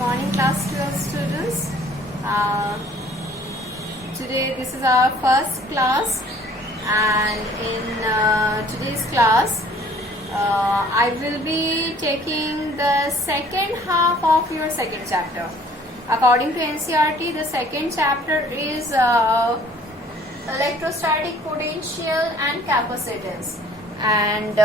morning class 12 students. Today this is our first class, and in today's class I will be taking the second half of your second chapter. According to NCERT, the second chapter is electrostatic potential and capacitance, and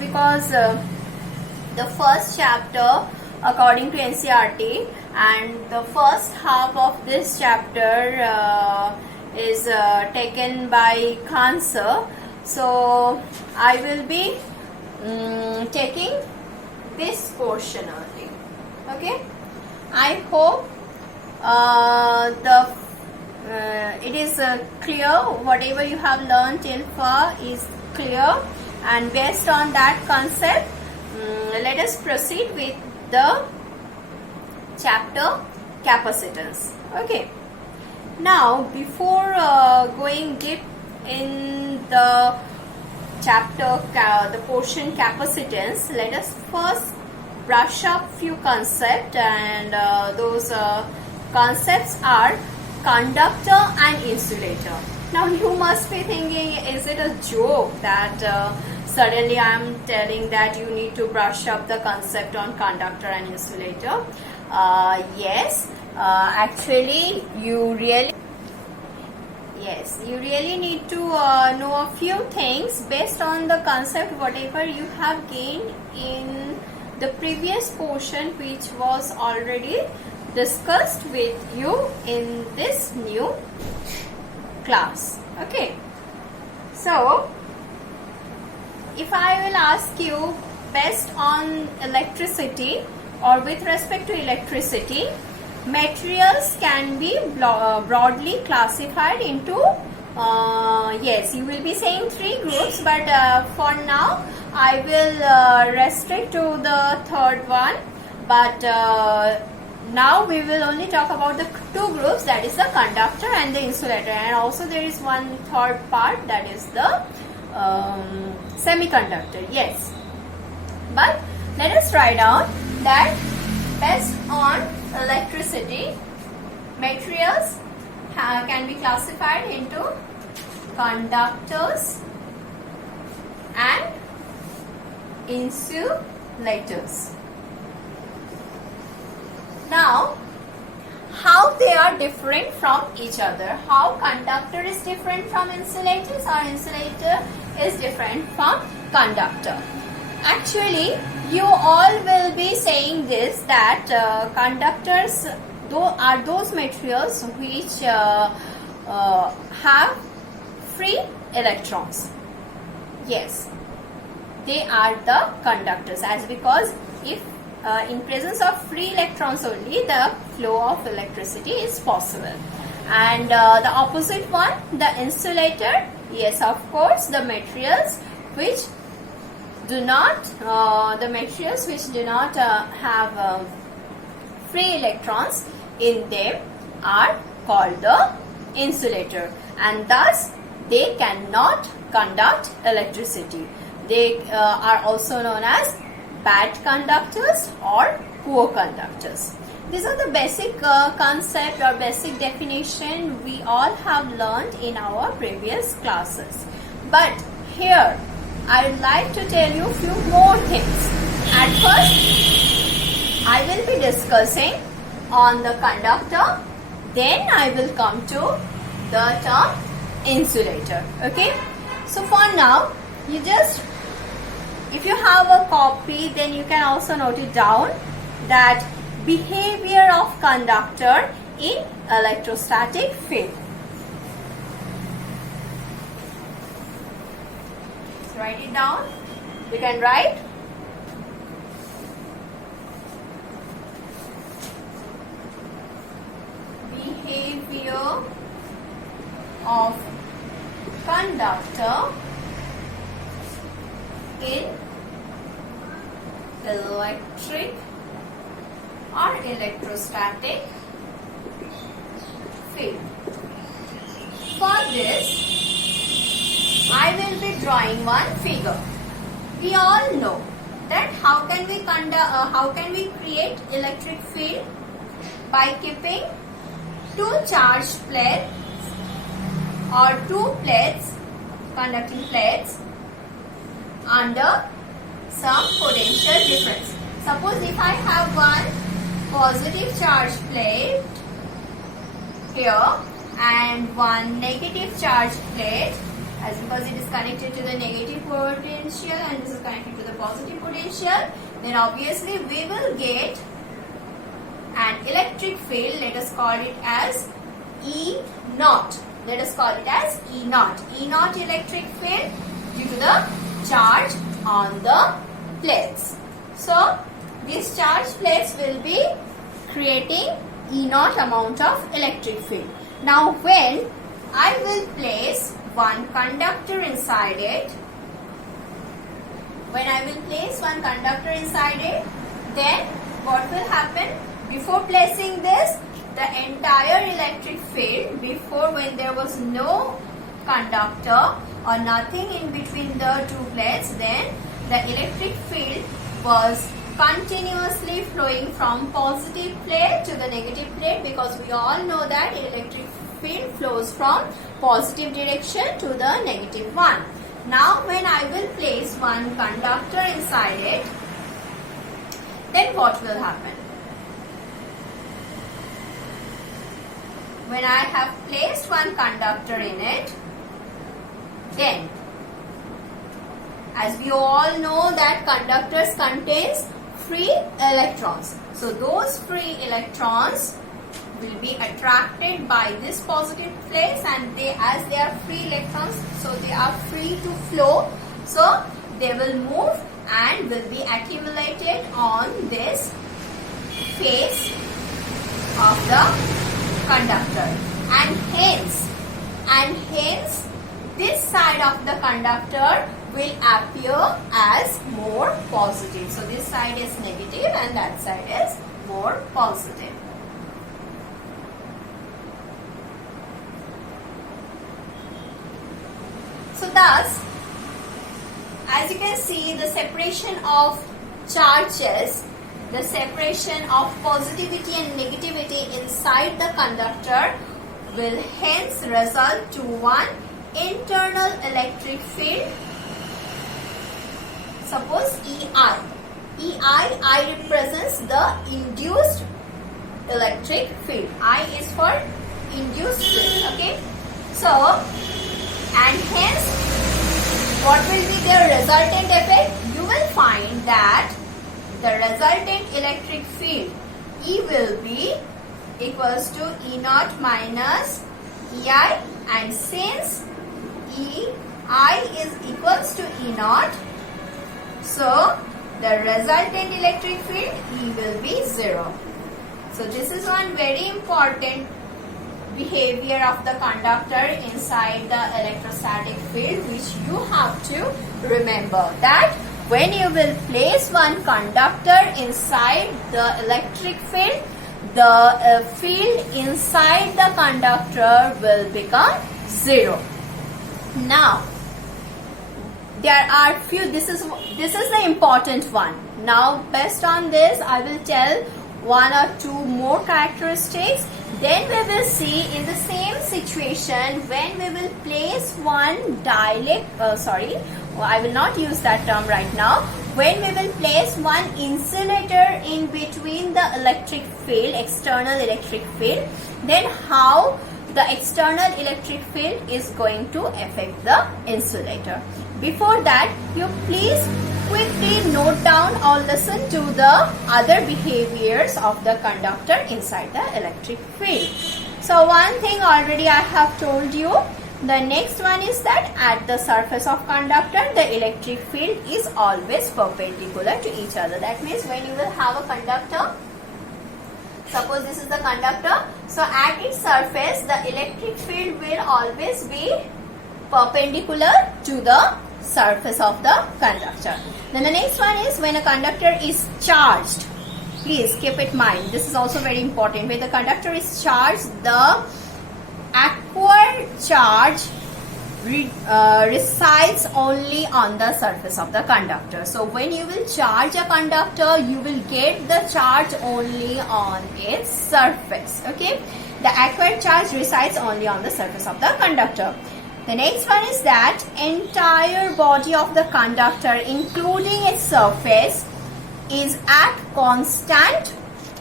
because the first chapter according to NCERT and the first half of this chapter is taken by Khan sir, so I will be taking this portion only. Okay, I hope it is clear. Whatever you have learned till far is clear, and based on that concept, let us proceed with the chapter capacitance. Okay, now before going deep in the chapter, the portion capacitance, let us first brush up few concepts, and those concepts are conductor and insulator. Now you must be thinking, is it a joke that suddenly I am telling that you need to brush up the concept on conductor and insulator? Yes, actually you really need to know a few things based on the concept whatever you have gained in the previous portion, which was already discussed with you in this new class. Okay, so if I will ask you based on electricity or with respect to electricity, materials can be broadly classified into yes, you will be saying 3 groups, but for now I will restrict to the third one, but now we will only talk about the 2 groups, that is the conductor and the insulator, and also there is one third part, that is the semiconductor. Yes, but let us write down that based on electricity, materials can be classified into conductors and insulators. Now, how they are different from each other? How conductor is different from insulators, or insulator is different from conductor? Actually, you all will be saying this, that conductors are those materials which have free electrons. Yes, they are the conductors, as because if in presence of free electrons only the flow of electricity is possible. And the opposite one, the insulator, yes, of course, the materials which do not have free electrons in them are called the insulator, and thus they cannot conduct electricity. They are also known as bad conductors or poor conductors. These are the basic concept or basic definition we all have learned in our previous classes. But here I would like to tell you a few more things. At first, I will be discussing on the conductor, then I will come to the term insulator. Okay, so for now, you just, if you have a copy, then you can also note it down, that behavior of conductor in electrostatic field. So write it down. You can write behavior of conductor in electric or electrostatic field. For this, I will be drawing one figure. We all know that how can we create electric field? By keeping two charged plates or two plates, conducting plates, under some potential difference. Suppose if I have one positive charge plate here and one negative charge plate, as because it is connected to the negative potential and this is connected to the positive potential, then obviously we will get an electric field. Let us call it as E naught. Let us call it as E naught. E naught electric field due to the charge on the plates. So these charged plates will be creating E naught amount of electric field. Now when I will place one conductor inside it, then what will happen? Before placing this, the entire electric field, before when there was no conductor or nothing in between the two plates, then the electric field was continuously flowing from positive plate to the negative plate, because we all know that electric field flows from positive direction to the negative one. Now when I will place one conductor inside it, then what will happen? When I have placed one conductor in it, then as we all know that conductors contains free electrons. So those free electrons will be attracted by this positive place, and as they are free electrons, so they are free to flow. So they will move and will be accumulated on this face of the conductor, and hence this side of the conductor will appear as more positive. So this side is negative and that side is more positive. So thus, as you can see, the separation of charges, the separation of positivity and negativity inside the conductor will hence result to one internal electric field. Suppose EI. I represents the induced electric field. I is for induced field. Okay. So, and hence, what will be the resultant effect? You will find that the resultant electric field E will be equals to E naught minus EI, and since EI is equals to E naught, so the resultant electric field E will be 0. So this is one very important behavior of the conductor inside the electrostatic field, which you have to remember, that when you will place one conductor inside the electric field, the field inside the conductor will become 0. Now, there are few, this is the important one. Now, based on this, I will tell one or two more characteristics. Then we will see in the same situation when we will place one I will not use that term right now. When we will place one insulator in between the electric field, external electric field, then how the external electric field is going to affect the insulator. Before that, you please quickly note down or listen to the other behaviors of the conductor inside the electric field. So one thing already I have told you. The next one is that at the surface of conductor, the electric field is always perpendicular to each other. That means when you will have a conductor, suppose this is the conductor, so at its surface, the electric field will always be perpendicular to the surface of the conductor. Then the next one is when a conductor is charged. Please keep it in mind. This is also very important. When the conductor is charged, the acquired charge resides only on the surface of the conductor. So when you will charge a conductor, you will get the charge only on its surface. Okay, the acquired charge resides only on the surface of the conductor. The next one is that entire body of the conductor, including its surface, is at constant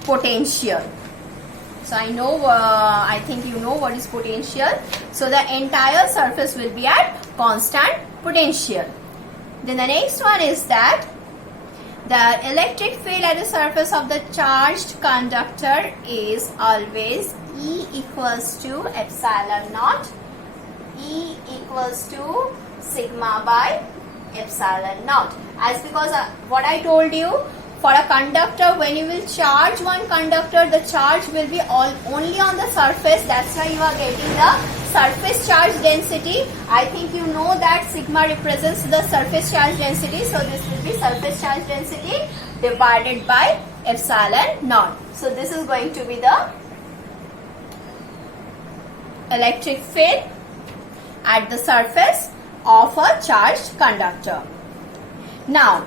potential. So I think you know what is potential. So the entire surface will be at constant potential. Then the next one is that the electric field at the surface of the charged conductor is always E equals to epsilon naught. E equals to sigma by epsilon naught. As because what I told you, for a conductor, when you will charge one conductor, the charge will be only on the surface. That's why you are getting the surface charge density. I think you know that sigma represents the surface charge density. So this will be surface charge density divided by epsilon naught. So this is going to be the electric field at the surface of a charged conductor. Now,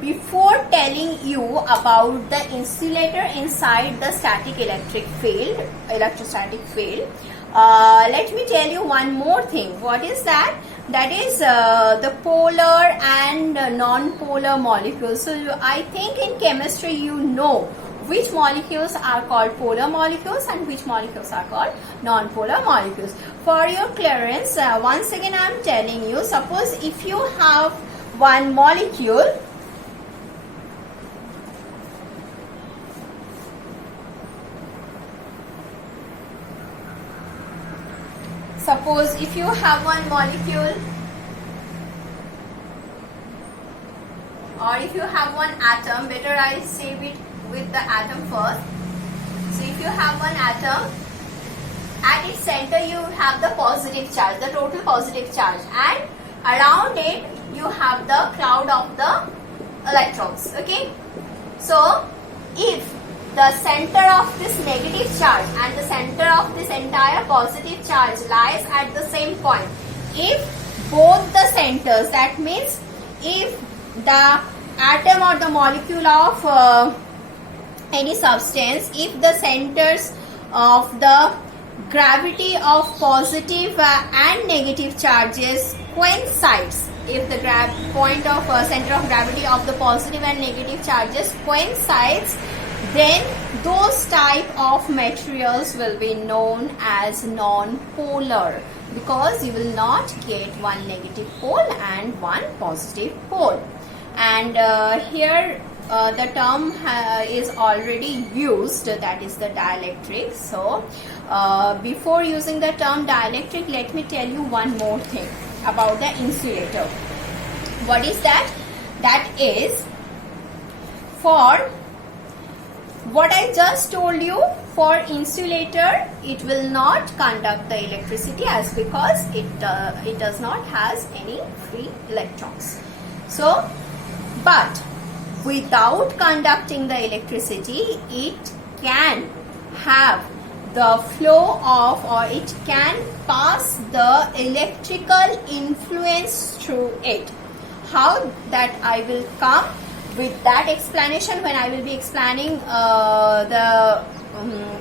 before telling you about the insulator inside the static electrostatic field, let me tell you one more thing. What is that? That is the polar and non-polar molecules. So I think in chemistry you know which molecules are called polar molecules and which molecules are called non-polar molecules. For your clearance, once again I am telling you, suppose if you have one molecule, suppose if you have one molecule, or if you have one atom, better I say it with the atom first. So if you have one atom, at its center you have the positive charge, the total positive charge, and around it you have the cloud of the electrons. Okay, so if the center of this negative charge and the center of this entire positive charge lies at the same point, if both the centers, that means if the atom or the molecule of any substance, if the centers of the gravity of positive and negative charges coincides, if the point of center of gravity of the positive and negative charges coincides, then those type of materials will be known as non-polar, because you will not get one negative pole and one positive pole. And here the term is already used, that is the dielectric. So before using the term dielectric, let me tell you one more thing about the insulator. What is that? That is, for what I just told you, for insulator it will not conduct the electricity, as because it does not has any free electrons. So, but without conducting the electricity, it can have the flow of, or it can pass the electrical influence through it. How that I will come with that explanation when I will be explaining the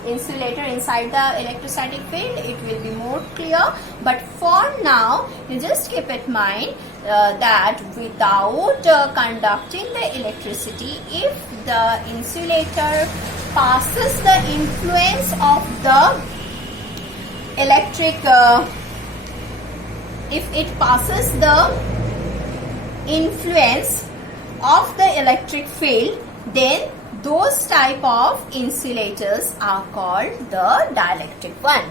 insulator inside the electrostatic field. It will be more clear, but for now you just keep in mind that without conducting the electricity, if the insulator passes the influence of the electric, if it passes the influence of the electric field, then those type of insulators are called the dielectric one.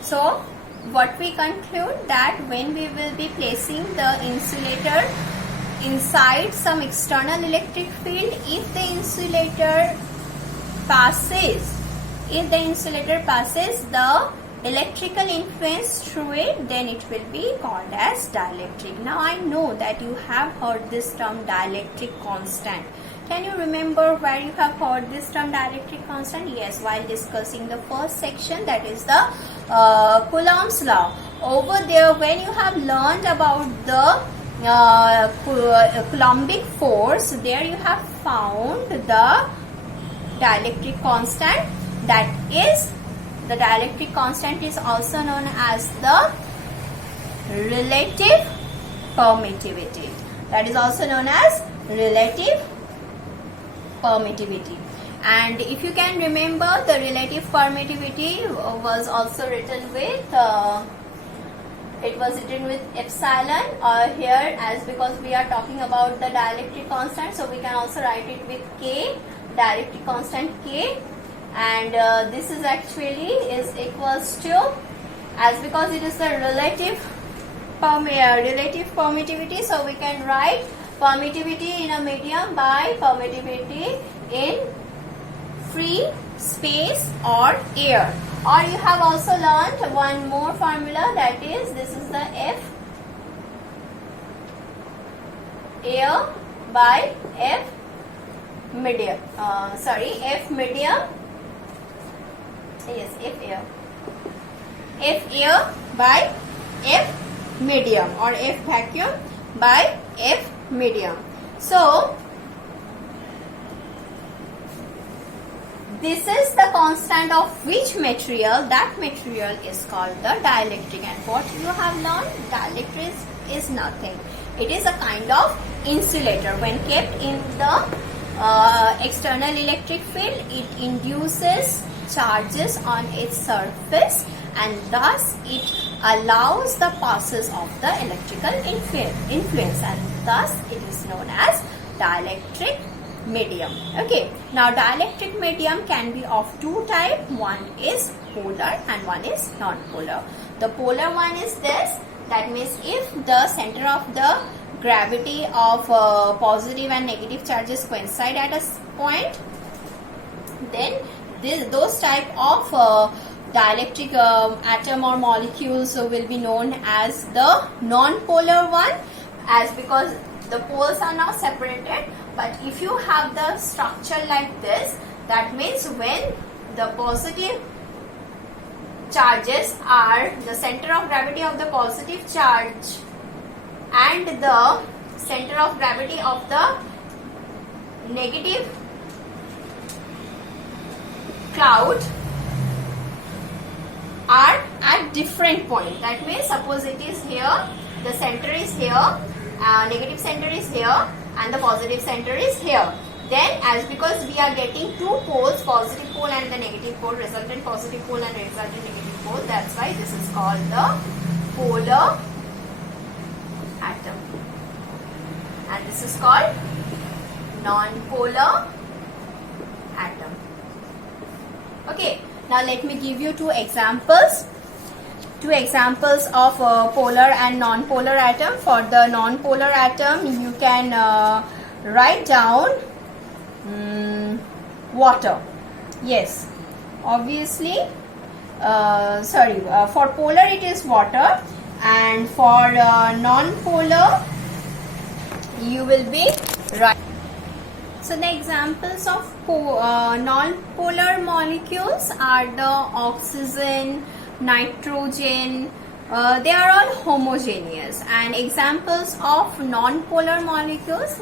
So what we conclude, that when we will be placing the insulator inside some external electric field, if the insulator passes the electrical influence through it, then it will be called as dielectric. Now I know that you have heard this term dielectric constant. Can you remember where you have heard this term dielectric constant? Yes, while discussing the first section, that is the Coulomb's law. Over there, when you have learned about the Coulombic force, there you have found the dielectric constant. That is, the dielectric constant is also known as the relative permittivity. That is also known as relative permittivity. And if you can remember, the relative permittivity was also written with epsilon, or here, as because we are talking about the dielectric constant, so we can also write it with K, dielectric constant K, and this is actually is equals to, as because it is the relative permittivity, so we can write permittivity in a medium by permittivity in free space or air. Or you have also learnt one more formula, that is, this is the F air by F medium. F medium. Yes, F air. F air by F medium, or F vacuum by F medium. So this is the constant of which material? That material is called the dielectric. And what you have learned, dielectric is nothing. It is a kind of insulator. When kept in the external electric field, it induces charges on its surface, and thus it allows the passes of the electrical influence, and thus it is known as dielectric medium. Okay, now dielectric medium can be of two types. One is polar and one is non-polar. The polar one is this, that means if the center of the gravity of positive and negative charges coincide at a point, then those type of dielectric atom or molecules will be known as the non-polar one, as because the poles are now separated. But if you have the structure like this, that means when the positive charges are the center of gravity of the positive charge and the center of gravity of the negative cloud are at different point. That means suppose it is here, the center is here, negative center is here, and the positive center is here. Then, as because we are getting two poles, positive pole and the negative pole, resultant positive pole and resultant negative pole, that's why this is called the polar atom. And this is called non-polar atom. Okay, now let me give you two examples. Two examples of polar and non-polar atom. For the non-polar atom, you can write down water. Yes, obviously, for polar it is water, and for non-polar you will be right. So the examples of non-polar molecules are the oxygen, nitrogen, they are all homogeneous. And examples of non-polar molecules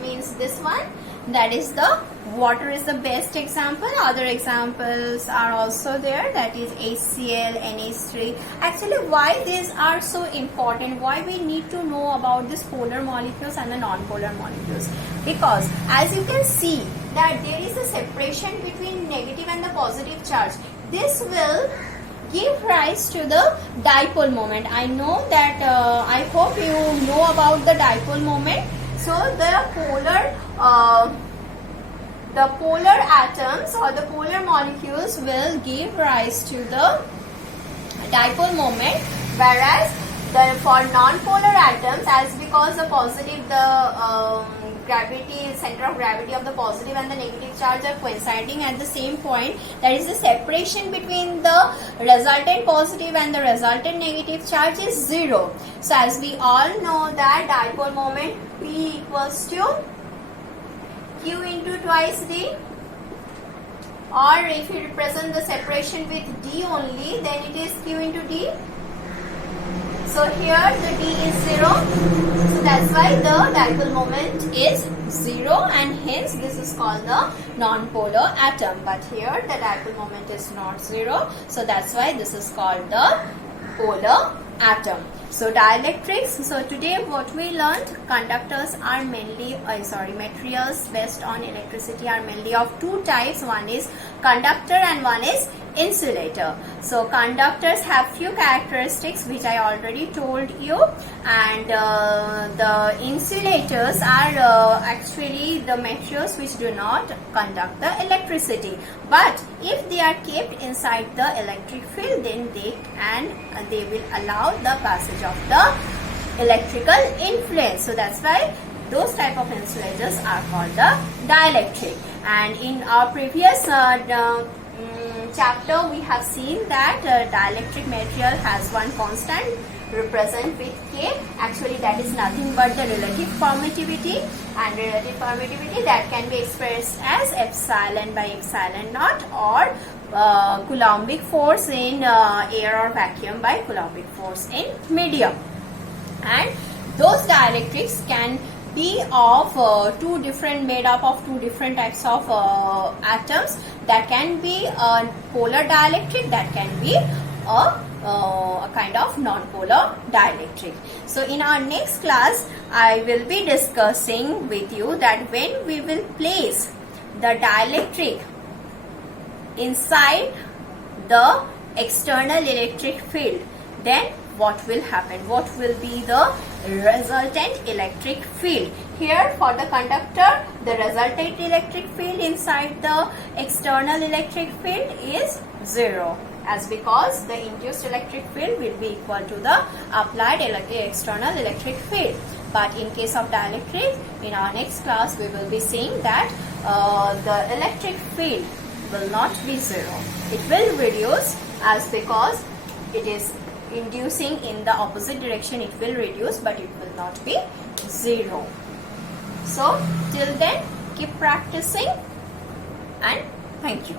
means this one, that is the water is the best example. Other examples are also there, that is HCl, NH3. Actually, why these are so important, why we need to know about these polar molecules and the non-polar molecules? Because as you can see that there is a separation between negative and the positive charge. This will give rise to the dipole moment. I know that I hope you know about the dipole moment. So the polar atoms or the polar molecules will give rise to the dipole moment, whereas for non-polar atoms, as because the positive, center of gravity of the positive and the negative charge are coinciding at the same point, there is a separation between the resultant positive and the resultant negative charge is zero. So as we all know that dipole moment P equals to Q into twice D, or if you represent the separation with D only, then it is Q into D. So here the D is 0, so that's why the dipole moment is 0, and hence this is called the non-polar atom. But here the dipole moment is not 0, so that's why this is called the polar atom. So dielectrics, so today what we learned, conductors are mainly, materials based on electricity are mainly of two types. One is conductor and one is insulator. So conductors have few characteristics which I already told you, and the insulators are actually the materials which do not conduct the electricity, but if they are kept inside the electric field, then they will allow the passage of the electrical influence. So that's why those type of insulators are called the dielectric. And in our previous chapter we have seen that dielectric material has one constant represent with K. Actually that is nothing but the relative permittivity, and relative permittivity that can be expressed as epsilon by epsilon naught, or Coulombic force in air or vacuum by Coulombic force in medium. And those dielectrics can be of made up of two different types of atoms. That can be a polar dielectric, that can be a kind of non-polar dielectric. So in our next class I will be discussing with you that when we will place the dielectric inside the external electric field, then what will happen, what will be the resultant electric field. Here for the conductor, the resultant electric field inside the external electric field is 0, as because the induced electric field will be equal to the applied external electric field. But in case of dielectric, in our next class we will be seeing that the electric field will not be 0. It will reduce, as because it is inducing in the opposite direction, it will reduce, but it will not be 0. So till then keep practicing, and thank you.